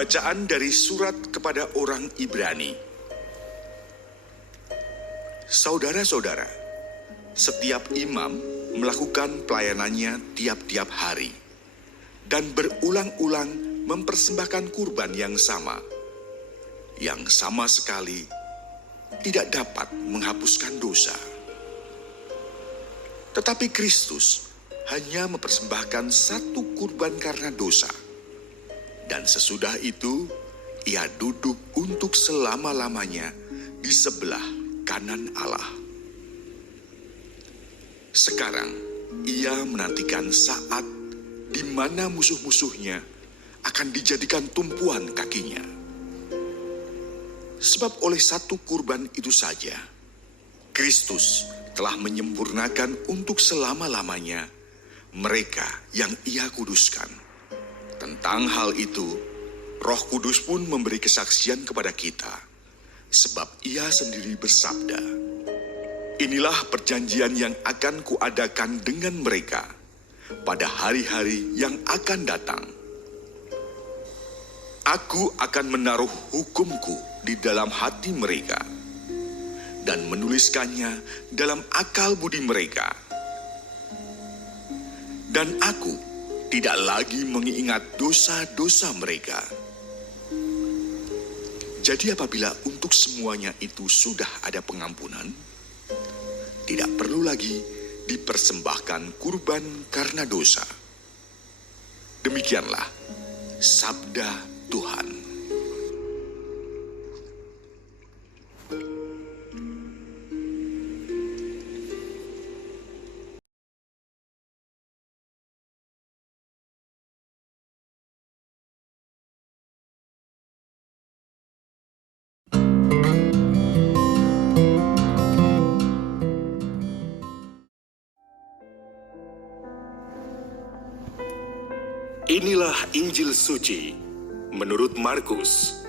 Bacaan dari surat kepada orang Ibrani. Saudara-saudara, setiap imam melakukan pelayanannya tiap-tiap hari dan berulang-ulang mempersembahkan kurban yang sama sekali tidak dapat menghapuskan dosa. Tetapi Kristus hanya mempersembahkan satu kurban karena dosa. Dan sesudah itu, ia duduk untuk selama-lamanya di sebelah kanan Allah. Sekarang, ia menantikan saat di mana musuh-musuhnya akan dijadikan tumpuan kakinya. Sebab oleh satu kurban itu saja, Kristus telah menyempurnakan untuk selama-lamanya mereka yang ia kuduskan. Tentang hal itu, Roh Kudus pun memberi kesaksian kepada kita, sebab ia sendiri bersabda, "Inilah perjanjian yang akan kuadakan dengan mereka pada hari-hari yang akan datang. Aku akan menaruh hukumku di dalam hati mereka, dan menuliskannya dalam akal budi mereka. Dan aku tidak lagi mengingat dosa-dosa mereka." Jadi apabila untuk semuanya itu sudah ada pengampunan, tidak perlu lagi dipersembahkan kurban karena dosa. Demikianlah sabda Tuhan. Inilah Injil suci menurut Markus.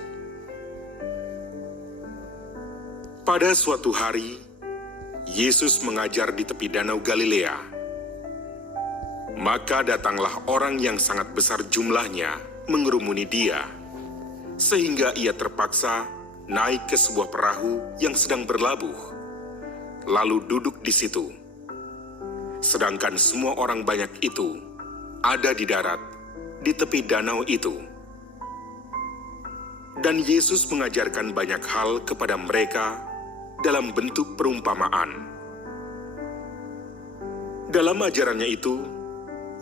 Pada suatu hari, Yesus mengajar di tepi danau Galilea. Maka datanglah orang yang sangat besar jumlahnya mengerumuni dia, sehingga ia terpaksa naik ke sebuah perahu yang sedang berlabuh, lalu duduk di situ. Sedangkan semua orang banyak itu ada di darat, di tepi danau itu. Dan Yesus mengajarkan banyak hal kepada mereka dalam bentuk perumpamaan. Dalam ajarannya itu,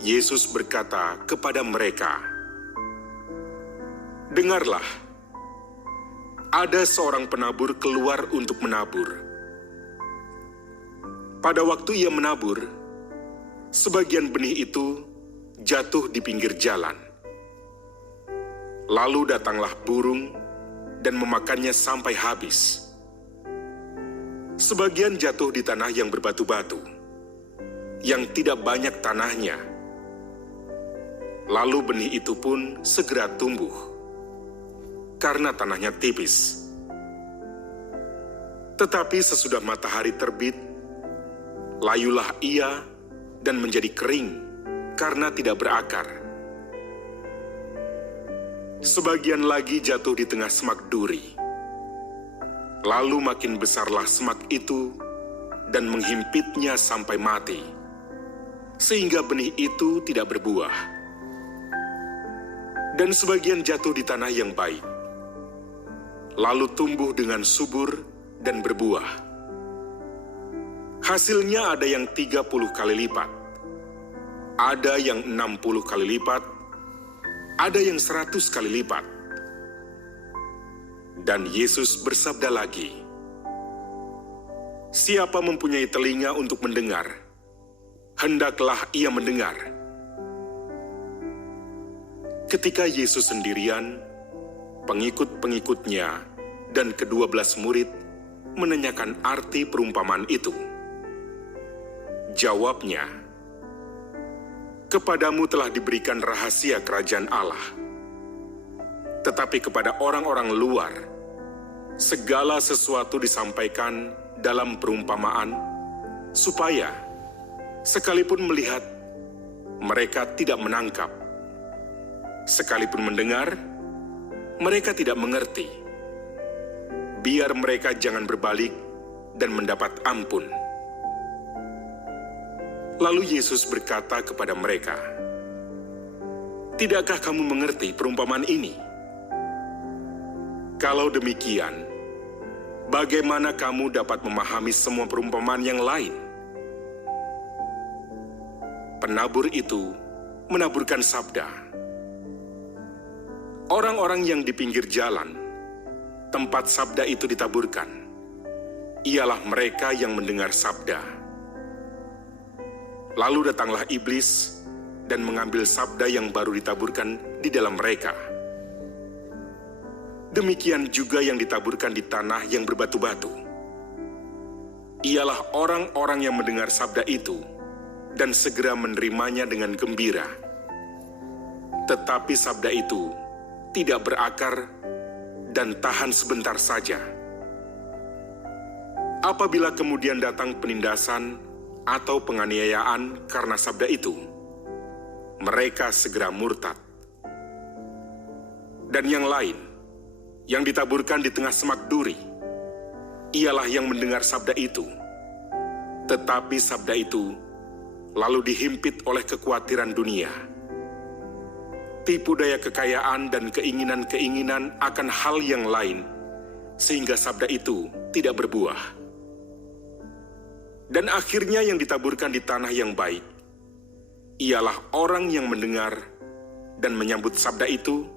Yesus berkata kepada mereka, "Dengarlah, ada seorang penabur keluar untuk menabur. Pada waktu ia menabur, sebagian benih itu jatuh di pinggir jalan. Lalu datanglah burung dan memakannya sampai habis. Sebagian jatuh di tanah yang berbatu-batu, yang tidak banyak tanahnya. Lalu benih itu pun segera tumbuh, karena tanahnya tipis. Tetapi sesudah matahari terbit, layulah ia dan menjadi kering, karena tidak berakar. Sebagian lagi jatuh di tengah semak duri. Lalu makin besarlah semak itu dan menghimpitnya sampai mati, sehingga benih itu tidak berbuah. Dan sebagian jatuh di tanah yang baik, lalu tumbuh dengan subur dan berbuah. Hasilnya ada yang 30 kali lipat, ada yang 60 kali lipat, ada yang 100 kali lipat. Dan Yesus bersabda lagi, "Siapa mempunyai telinga untuk mendengar, hendaklah ia mendengar." Ketika Yesus sendirian, pengikut-pengikutnya dan ke-12 murid menanyakan arti perumpamaan itu. Jawabnya, "Kepadamu telah diberikan rahasia kerajaan Allah. Tetapi kepada orang-orang luar, segala sesuatu disampaikan dalam perumpamaan, supaya sekalipun melihat, mereka tidak menangkap. Sekalipun mendengar, mereka tidak mengerti. Biar mereka jangan berbalik dan mendapat ampun. Lalu Yesus berkata kepada mereka, "Tidakkah kamu mengerti perumpamaan ini? Kalau demikian, bagaimana kamu dapat memahami semua perumpamaan yang lain?" Penabur itu menaburkan sabda. Orang-orang yang di pinggir jalan, tempat sabda itu ditaburkan, ialah mereka yang mendengar sabda. Lalu datanglah iblis dan mengambil sabda yang baru ditaburkan di dalam mereka. Demikian juga yang ditaburkan di tanah yang berbatu-batu. Ialah orang-orang yang mendengar sabda itu dan segera menerimanya dengan gembira. Tetapi sabda itu tidak berakar dan tahan sebentar saja. Apabila kemudian datang penindasan atau penganiayaan karena sabda itu, mereka segera murtad. Dan yang lain, yang ditaburkan di tengah semak duri, ialah yang mendengar sabda itu. Tetapi sabda itu lalu dihimpit oleh kekhawatiran dunia, tipu daya kekayaan dan keinginan-keinginan akan hal yang lain, sehingga sabda itu tidak berbuah. Dan akhirnya yang ditaburkan di tanah yang baik, ialah orang yang mendengar dan menyambut sabda itu,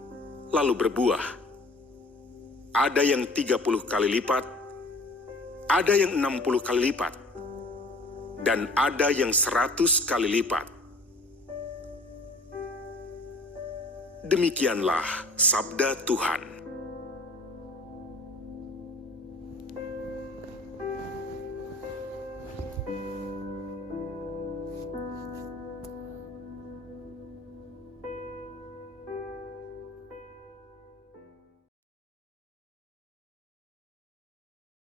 lalu berbuah. Ada yang 30 kali lipat, ada yang 60 kali lipat, dan ada yang 100 kali lipat. Demikianlah sabda Tuhan.